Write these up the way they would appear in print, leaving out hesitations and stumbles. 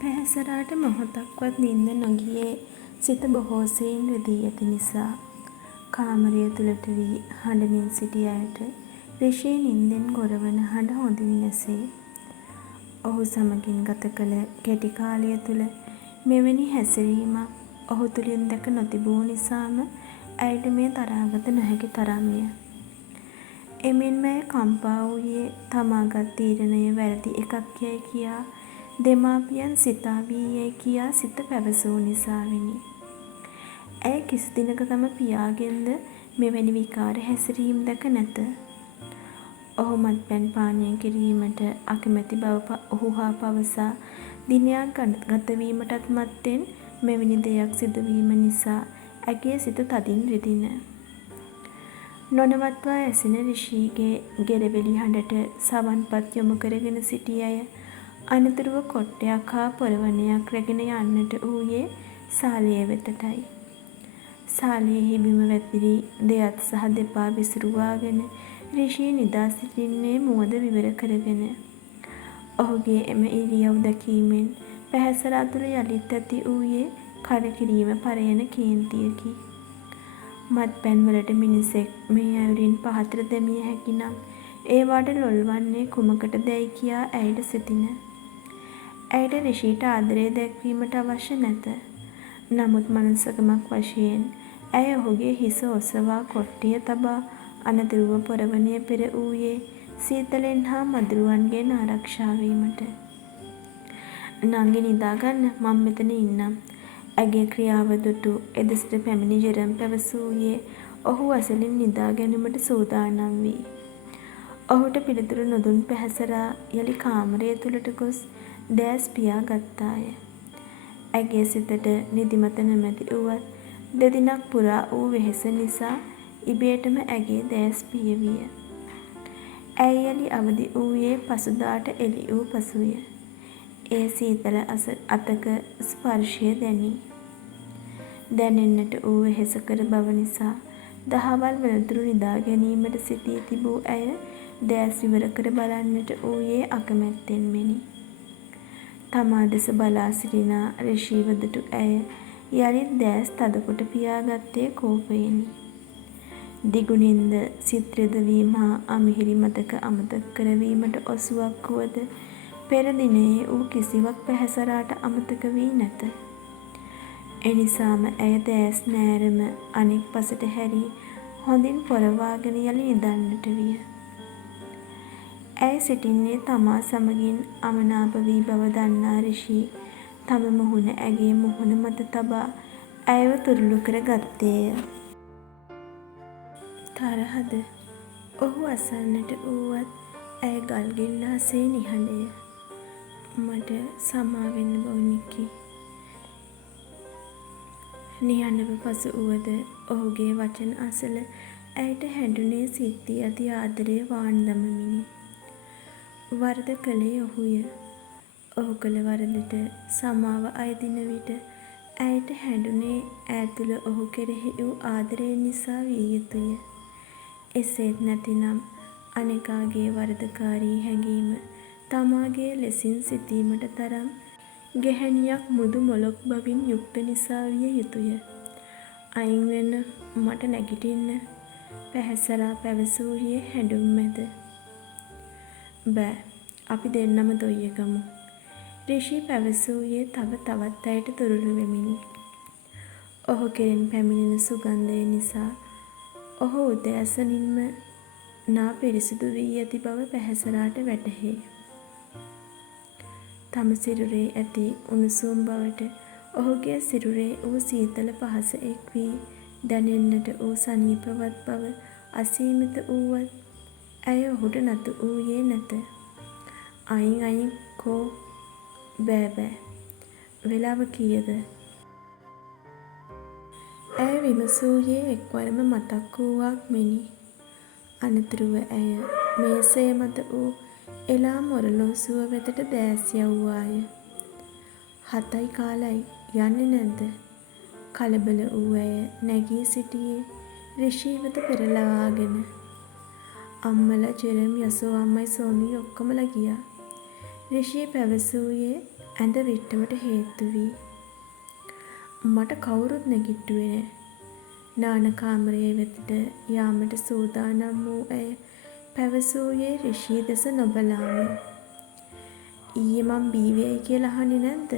පැහැසරාට මොහොතක්වත් නින්ද නොගියේ සිත බොහෝ සෙයින් රිදී ඇති නිසා. කාමරය තුළට වී හඬමින් සිටි අයට රිෂී නින්දෙන් ගොරවන හඬ හොඳින් ඇසේ. ඔහු සමගින් ගත කළ කෙටි කාලය තුළ මෙවැනි හැසිරීමක් ඔහු තුළින් දැක නොතිබූ නිසාම ඇයට මෙය දරාගත නොහැකි තරම්ය. එමෙන්ම ඇය කම්පා වූයේ තමා ගත් තීරණය වැරදි එකක් යැයි කියා දෙමාපියන් සිතාවී යැයි කියා සිත පැවසූ නිසාවෙනි. ඇය කිසි දිනක තම පියාගෙන්ද මෙවැනි විකාර හැසිරීම් දැක නැත. ඔහු මත්පැන් පානය කිරීමට අකමැති බව ඔහු හා පවසා දිනයක් ගතවීමටත් මත්තෙන් මෙවැනි දෙයක් සිදුවීම නිසා ඇගේ සිත තදින් රිදින. නොනවත්වා ඇසෙන රිෂීගේ ගෙරවිලි හඬට සවන්පත් යොමු කරගෙන සිටි අය අනතුරුව කොට්ටයක් හා පොරවනයක් රැගෙන යන්නට වූයේ සාලය වෙතටයි. සාලයෙහි බිම වැතිරි දෙයත් සහ දෙපා විසිරුවාගෙන රිෂී නිදා සිටින්නේ මුවද විවර කරගෙන. ඔහුගේ එම ඉරියව් දැකීමෙන් පැහැසරා තුළ යළිත් ඇති වූයේ කලකිරීම පරයන කේන්තියකි. මත්පැන් වලට මිනිසෙක් මේ අයුරින් පහතට දැමිය හැකි නම් ඒවාට ලොල් වන්නේ කුමකටදැයි කියා ඇයට සිතින. ඇයට රිෂීට ආදරය දැක්වීමට අවශ්‍ය නැත. නමුත් මනුස්සකමක් වශයෙන් ඇය ඔහුගේ හිස ඔසවා කොට්ටිය තබා අනතුරුව පොරවනය පෙර වූයේ සීතලෙන් හා මදුරුවන්ගෙන් ආරක්ෂා වීමට. නංගි නිදාගන්න මම මෙතන ඉන්නම්. ඇගේ ක්‍රියාව දුටු එදෙසට පැමිණි ජෙරම් පැවසූයේ ඔහු අසලින් නිදා ගැනීමට සූදානම් වී. ඔහුට පිළිතුරු නොදුන් පැහැසරා යළි කාමරය තුළට ගොස් දෑස් පියා ගත්තාය. ඇගේ සිතට නිදිමත නොමැති වුවත් දෙදිනක් පුරා වූ වෙහෙස නිසා ඉබේටම ඇගේ දෑස් පියවිය. ඇය යළි අවදි වූයේ පසුදාට එළි වූ පසුය. ඒ සීතල අතක ස්පර්ශය දැනී. දැනෙන්නට වූ වෙහෙසකර බව නිසා දහවල් වනතුරු නිදා ගැනීමට සිතී තිබූ ඇය දෑස් විවර කර බලන්නට වූයේ අකමැත්තෙන් මෙනි. තමා දෙස බලා සිටිනා රිෂීව දුටු ඇය යළිත් දෑස් තදකොට පියාගත්තේ කෝපයෙනි. දිගුනින්ද සිත් රිදවීම හා අමිහිරි මතක අමතක කරවීමට ඔසුවක් වුවද පෙර දිනයේ වූ කිසිවක් පැහැසරාට අමතක වී නැත. එනිසාම ඇය දෑස් නෑරම අනෙක් පසට හැරී හොඳින් පොරවාගෙන යළි නිදන්නට විය. ඇය සිටින්නේ තමා සමගින් අමනාප වී බව දන්නා රිෂී තම මුහුණ ඇගේ මුහුණ මත තබා ඇයව තුරුළු කර ගත්තේය. තරහද? ඔහු අසන්නට වූවත් ඇය ගල්ගෙල්ලාසේ නිහඬය. මට සමාවෙන්න බොනිකි. නිහඬව පසු වුවද ඔහුගේ වචන අසල ඇයට හැඬුනේ සිත්ති ඇති ආදරය වාන් දමමිනි. වරද කළේ ඔහුය. ඔහු කළ වරදට සමාව අයදින විට ඇයට හැඬුනේ ඈ තුළ ඔහු කෙරෙහි වූ ආදරය නිසා විය යුතුය. එසේත් නැතිනම් අනෙකාගේ වරදකාරී හැඟීම තමාගේ ලෙසින් සිතීමට තරම් ගැහැණියක් මෘදු මොළොක් බවින් යුක්ත නිසා විය යුතුය. අයින් වෙන්න මට නැගිටින්න පැහැසරා පැවසූයේ හැඬුම් මැද. බෑ අපි දෙන්නම දොයිය ගමු. රිෂී පැවසූයේ තවත් ඇයට තුරුළු වෙමිනි. ඔහු කෙරෙන් පැමිණෙන සුගන්ධය නිසා ඔහු උදෑසනින්ම නා පිරිසිදු වී ඇති බව පැහැසරාට වැටහේ. තම සිරුරේ ඇති උණුසුම් බවට ඔහුගේ සිරුරේ වූ සීතල පහස එක් වී දැනෙන්නට වූ සනීපවත් බව අසීමිත වූවත් ඇය ඔහුට නතු වූයේ නැත. අයින් කෝ බෑ වෙලාව කීයද? ඇය විමසූයේ එක්වරම මතක් වූවක් මෙනි. අනතුරුව ඇය මේසය මත වූ එලා මොරලෝසුව වෙතට දෑස් යවුවාය. 7යි කාලයි යන්නේ නැද්ද? කලබල වූ ඇය නැගී සිටියේ රිෂී වෙත පෙරළවාගෙන. අම්මලා ජෙරම් යසෝ අම්මයි සෝනි ඔක්කොමලා ගියා. රිෂී පැවසූයේ ඇඳ විට්ටමට හේතු වී. මට කවුරුත් නැගිට්ටුවේ නෑ. නාන කාමරයේ වෙතට යාමට සූදානම් වූ ඇය පැවසූයේ රිෂී දෙස නොබලාමය. ඊයේ මං බීවේයි කියලා අහන්නේ නැද්ද?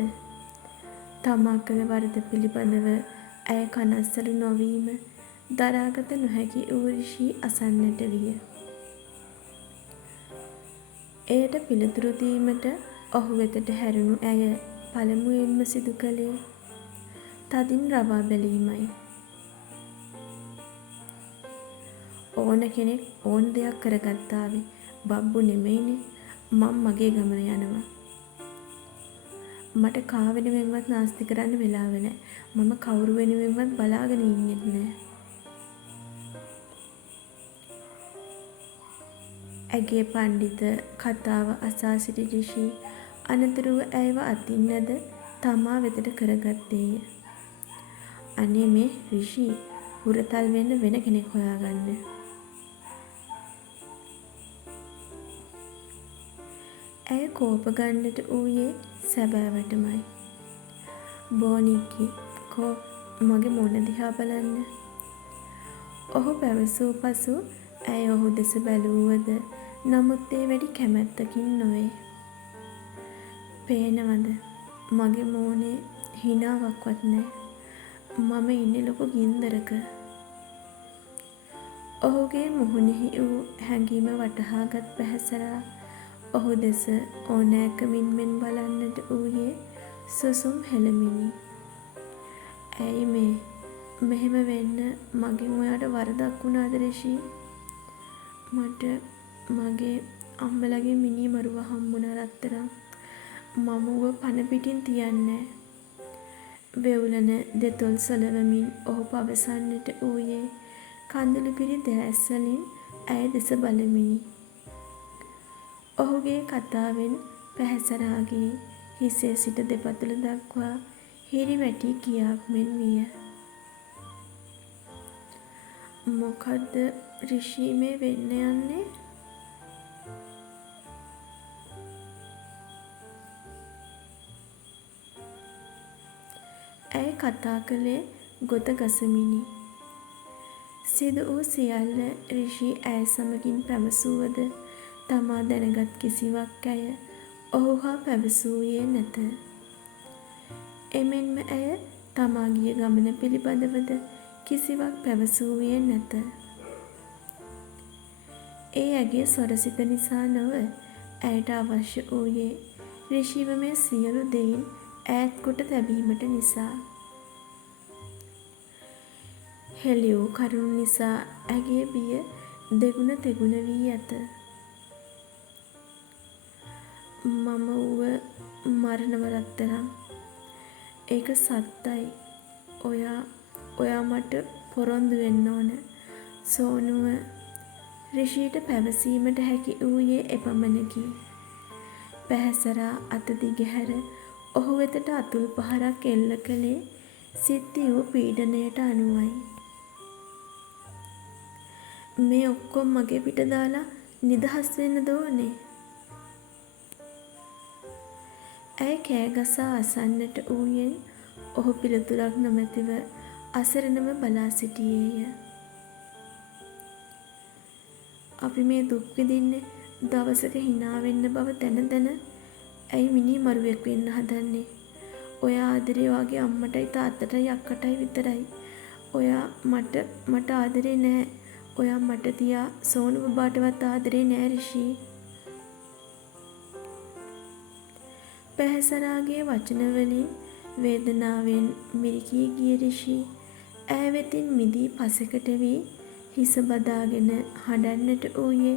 තමා කළ වරද පිළිබඳව ඇය කනස්සලු නොවීම දරාගත නොහැකි වූ රිෂී අසන්නට විය. එයට පිළිතුරු දීමට ඔහු වෙතට හැරුණු ඇය පළමුවෙන්ම සිදු කළේ තදින් රවා බැලීමයි. ඕන කෙනෙක් ඕන දෙයක් කරගත්තාවේ බබ්බු නෙමෙයිනේ. මං මගේ ගමන යනවා. මට කා වෙනුවෙන්වත් නාස්ති කරන්න වෙලාව නෑ. මම කවුරු වෙනුවෙන්වත් බලාගෙන ඉන්නෙත් නෑ. ඇගේ පණ්ඩිත කතාව අසා සිටි රිෂී අනතුරුව ඇයව අතින් ඇද තමා වෙතට කරගත්තේය. අනේ මේ රිෂී හුරතල් වෙන්න වෙන කෙනෙක් හොයාගන්න. ඇය කෝප ගන්නට වූයේ සැබෑවටමයි. බෝනික්කි කෝ මගේ මොන දිහා බලන්න. ඔහු පැවසූ පසු ඇය ඔහු දෙස බැලුවද නමුත් ඒ වැඩි කැමැත්තකින් නොවේ. පේනවද මගේ මූණේ හිනාවක්වත් නෑ. මම ඉන්නේ ලොකු ගින්දරක. ඔහුගේ මුහුණෙහි වූ හැඟීම වටහාගත් පැහැසරා ඔහු දෙස ඕනෑකමින් මෙන් බලන්නට වූයේ සුසුම් හෙළමිනි. ඇයි මේ මෙහෙම වෙන්න මගෙන් ඔයාට වරදක් වුණාද රිෂී? මට මගේ අම්මලගේ මිනි මරුව හම්බුණා රත්තරන්. මම ඌව පන පිටින් තියන්නේ. වෙවුලන දෙතොල් සොලවමින් ඔහු පවසන්නට වූයේ කඳුළු පිරි දෑස් වලින් ඇය දෙස බලමිනි. ඔහුගේ කතාවෙන් පැහැසරාගේ හිසේ සිට දෙපතුල දක්වා හිරිවැටි කියාක් මෙන් විය. මොකද්ද රිෂී මේ වෙන්න යන්නේ? ඇය කතා කළේ ගොත ගසමිනි. සිදු වූ සියල්ල රිෂී ඇය සමගින් පැවසුවද තමා දැනගත් කිසිවක් ඇය ඔහු හා පැවසූයේ නැත. එමෙන්ම ඇය තමා ගිය ගමන පිළිබඳවද කිසිවක් පැවසූයේ නැත. ඒ ඇගේ සොරසිත නිසා නොව ඇයට අවශ්‍ය වූයේ රිෂීව මේ සියලු දෙයින් ඈත් කොට තැබීමට නිසා. හෙළි වූ කරුණු නිසා ඇගේ බිය දෙගුණ තෙගුණ වී ඇත. මම ඌව මරණව රත්තරන්. ඒක සත්තයි. ඔයා මට පොරොන්දු වෙන්න ඕන. සෝනුව රිෂීට පැවසීමට හැකි වූයේ එපමණකි. පැහැසරා අත දිගහැර ඔහු වෙතට අතුල් පහරක් එල්ල කළේ සිද්ධි වූ පීඩනයට අනුවයි. මේ ඔක්කොම මගේ පිට දාලා නිදහස් වෙන්න දෝනේ. ඇය කෑගසා අසන්නට වූයෙන් ඔහු පිළිතුරක් නොමැතිව අසරණව බලා සිටියේය. අපි මේ දුක් විඳින්නේ දවසක hina වෙන්න බව දැන ඇයි මිනි මරුවෙක් වෙන්න හදන්නේ? ඔයා ආදරේ වගේ අම්මටයි තාත්තටයි අක්කටයි විතරයි. ඔයා මට ආදරේ නෑ. ඔයා මට තියා සෝනු බබාටවත් ආදරේ නෑ රිෂී. පැහැසරාගේ වචනවලින් වේදනාවෙන් මිරිකී ගිය රිෂී ඈ වෙතින් මිදී පසෙකට වී හිස බදාගෙන හඬන්නට වූයේ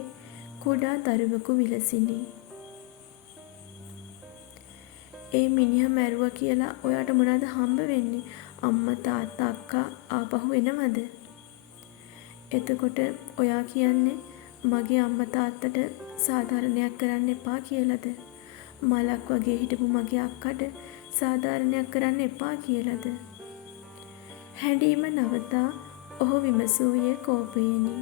කුඩා දරුවෙකු විලසිනි. ඒ මිනිහා මැරුවා කියලා ඔයාට මොනවද හම්බ වෙන්නේ? අම්මා තාත්තා අක්කා ආපහු එනවද? එතකොට ඔයා කියන්නේ මගේ අම්මා තාත්තට සාධාරණයක් කරන්න එපා කියලාද? මලක් වගේ හිටපු මගේ අක්කට සාධාරණයක් කරන්න එපා කියලාද? හැඬීම නවතා ඔහු විමසූයේ කෝපයෙනි.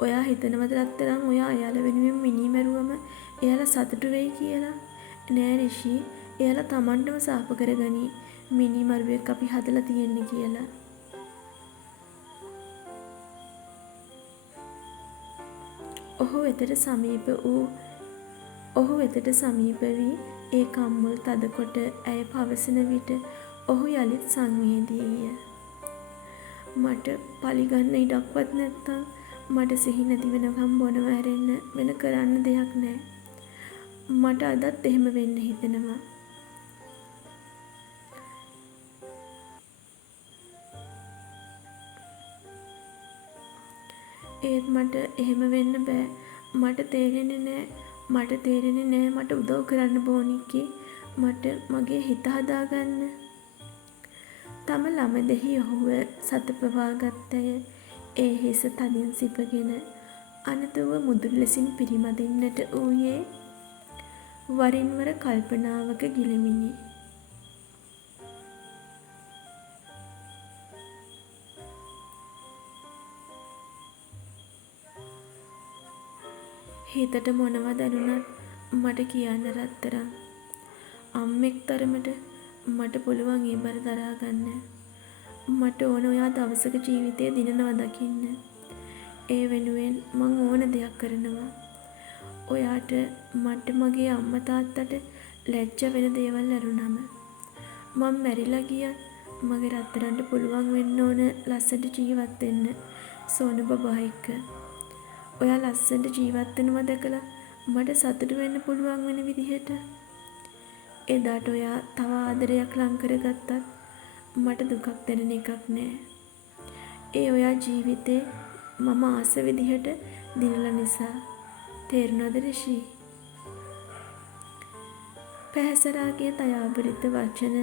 ඔයා හිතනවද රත්තරන් ඔයා අයාල වෙනුවෙන් මිනි මැරුවම එයාලා සතුටු වෙයි කියලා. නෑ රිෂි, එයාලා තමන්ටම සාප කරගනි මිනි මරුවෙක් අපි හදලා තියෙන්නේ කියලා. ඔහු වෙතට සමීප වී ඒ කම්මුල් තදකොට ඇය පවසන විට ඔහු යළිත් සංවේදීය. මට පලිගන්න ඉඩක්වත් නැත්තම් මට සිහි නැති වෙනකම් බොනව ඇරෙන්න වෙන කරන්න දෙයක් නෑ. මට අදත් එහෙම වෙන්න හිතෙනවා. ඒත් මට එහෙම වෙන්න බෑ. මට තේරෙන්නේ නෑ මට උදව් කරන්න බෝනික්කි. මට මගේ හිත හදාගන්න. තම ළම දෙහි ඔහුව සතපවා ගත්තය. ඒ හිස තදින් සිපගෙන අනතුරුව මුදුන් ලෙසින් පිරිමදින්නට වූයේ වරින් වර කල්පනාවක ගිලෙමිනි. හිතට මොනවා දැනුණත් මට කියන්න රත්තරන්. අම්මෙක් තරමට මට පුළුවන් ඒ බර දරාගන්න. මට ඕන ඔයා දවසක ජීවිතේ දිනනවා දකින්න. ඒ වෙනුවෙන් මං ඕන දෙයක් කරනවා. ඔයාට මට මගේ අම්මා තාත්තට ලැජ්ජ වෙන දේවල් ඇරුණම මං මැරිලා ගියත් මගේ රත්තරන්ට පුළුවන් වෙන්න ඕන ලස්සනට ජීවත් වෙන්න සෝනු බබා එක්ක. ඔයා ලස්සනට ජීවත් වෙනවා දැකලා මට සතුටු වෙන්න පුළුවන් වෙන විදිහට එදාට ඔයා තව ආදරයක් ලං කරගත්තත් මට දුකක් දැනෙන එකක් නෑ. ඒ ඔයා ජීවිතේ මම ආස විදිහට දිනලා නිසා. තේරුණාද රිෂි? පැහැසරාගේ දයාබරිත වචන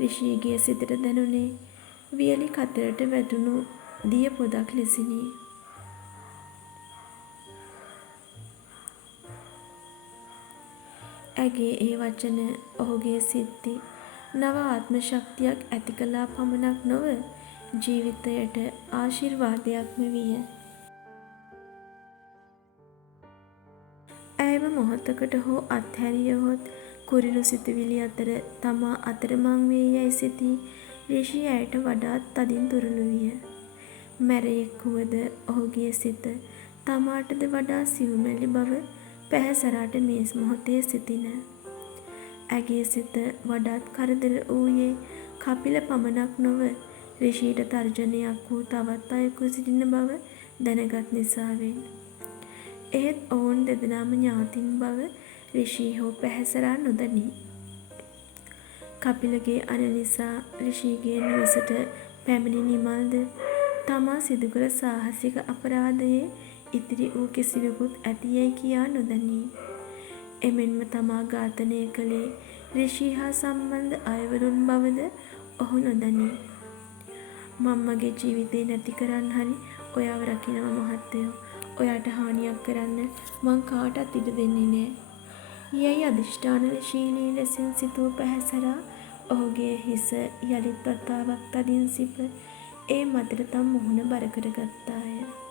රිෂිගේ සිතට දැනුනේ වියලි කතරට වැටුණු දිය පොදක් ලෙසිනි. ඇගේ ඒ වචන ඔහුගේ සිත්ති නව ආත්ම ශක්තියක් ඇති කළා පමණක් නොව ජීවිතයට ආශිර්වාදයක්ම විය. ඇයව මොහොතකට හෝ අත්හැරියහොත් කුරිරු සිතුවිලි අතර තමා අතරමං වේ යැයි සිතී රිෂි ඇයට වඩාත් තදින් දුරුළු විය. මැරයෙක් වුවද ඔහුගේ සිත තමාටද වඩා සිව්මැලි බව පැහැසරාට මේ මොහොතේ සිතින. ඇගේ සිත වඩාත් කරදර වූයේ කපිල පමණක් නොව රිෂීට තර්ජනයක් වූ තවත් අයෙකු සිටින බව දැනගත් නිසාවෙන්. එහෙත් ඔවුන් දෙදෙනාම ඥාතීන් බව රිෂී හෝ පැහැසරා නොදනී. කපිලගේ අණ නිසා රිෂීගේ නිවසට පැමිණි නිමල්ද තමා සිදුකළ සාහසික අපරාධයේ ඉතිරි වූ කිසිවෙකුත් ඇතියැයි කියා නොදනී. එමෙන්ම තමා ඝාතනය කළේ රිෂී හා සම්බන්ධ අයවරුන් බවද ඔහු නොදනී. මම මගේ ජීවිතේ නැති කරන්න හරි ඔයාව රකිනවා මහත්තයෝ. ඔයාට හානියක් කරන්න මං කාටවත් ඉඩ දෙන්නේ නෑ. යැයි අධිෂ්ඨානශීලී ලෙසින් සිතූ පැහැසරා ඔහුගේ හිස යළිත් වතාවක් තදින් සිප ඒ මතට තම මුහුණ බර කර ගත්තාය.